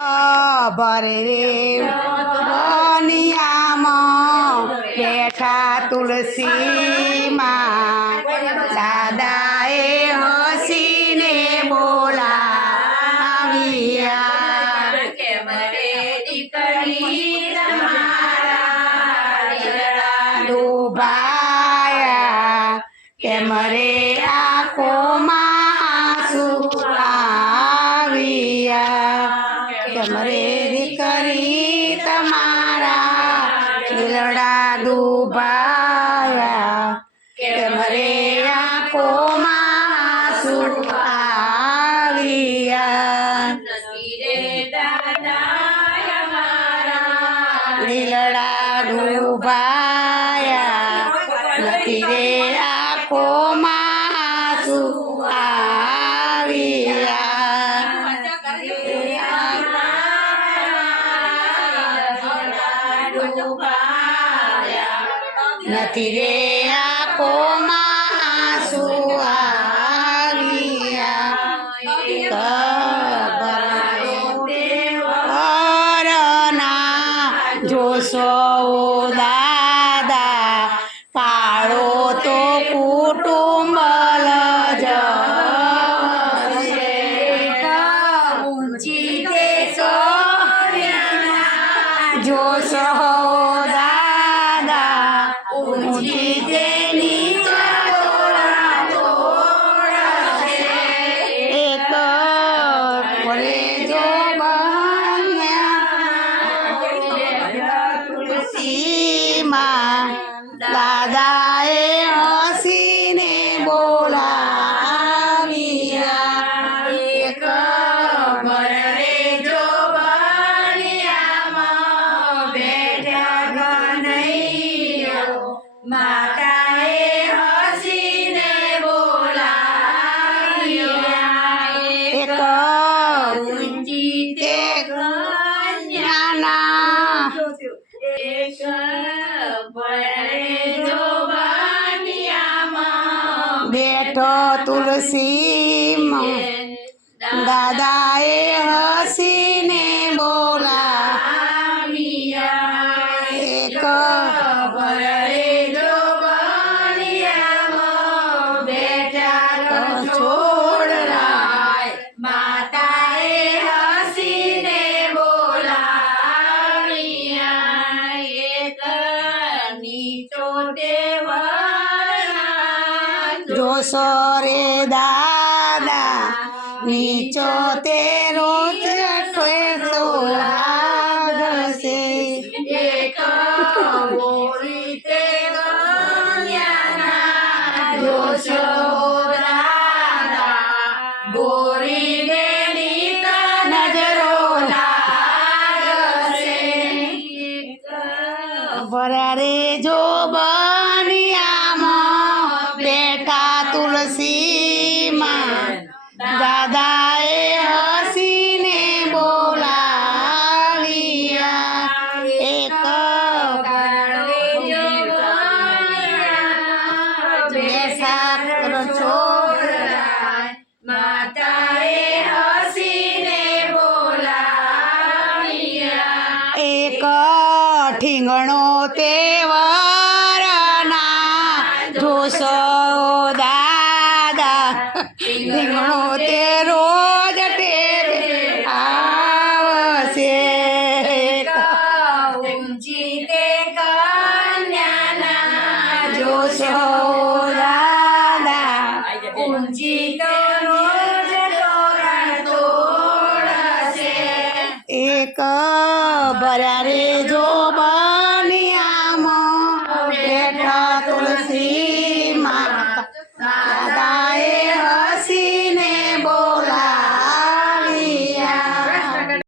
ભરે રે બનિયામાં બેઠા તુલસીમાં દાદાએ હસીને બોલાવ્યા કેમ રે દીકરી તમારા ડૂબાયા કેમ રે આંખોમાં આંસુ આવ્યા કેમ રે દીકરી તમારા દિલડા ડૂબાયા કેમ રે આંખોમાં આંસુ આવ્યા નથી રે દાદા અમારા દિલડા ડૂબાયા નથી રે આંખોમાં આંસુ આવ્યા નથી રે આંખોમાં આંસુ આવ્યા જોશો દાદા કાળો તો કુટુંબ ઊંચી દેશો જોશો દાદા ઊંચી તેની એક પરે જો તુલસીમાં દાદાએ હસીને બોલાવ્યા એક ભરે જો બનિયામાં બેઠા કનૈયો માતાએ હસીને બોલાવ્યા એક ઊંચી તે કન્યાના એક ભરે જો બનિયામાં બેઠો તુલસીમાં દાદાએ હસીને બોલાવ્યા એક ભરે જો બનિયામાં બેઠા છોડરાય માતાએ હસીને બોલાવ્યા એક નીચોટે વરનાથ જોશો રે દાદા નીચો તેરો ઠેસો લાગશે એક બોરી તે ગણ્યાના જોશો દાદા બોરીને નીત નજરો લાગશે ભરા રે જો બનિયામાં બેઠા તુલસીમાં દાદાએ હસીને બોલાવ્યા એક બેસા કરો છોડ માતાએ હસીને બોલાવ્યા એક ઠીંગણો તેવરના જોશો દાદા ઠીંગણો તે રોજ ટેરે આવશે ઊંચી તે કન્યાના જોશો દાદા ઊંચી તો રોજ તોરણ તોડશે એક ભર્યા રે જો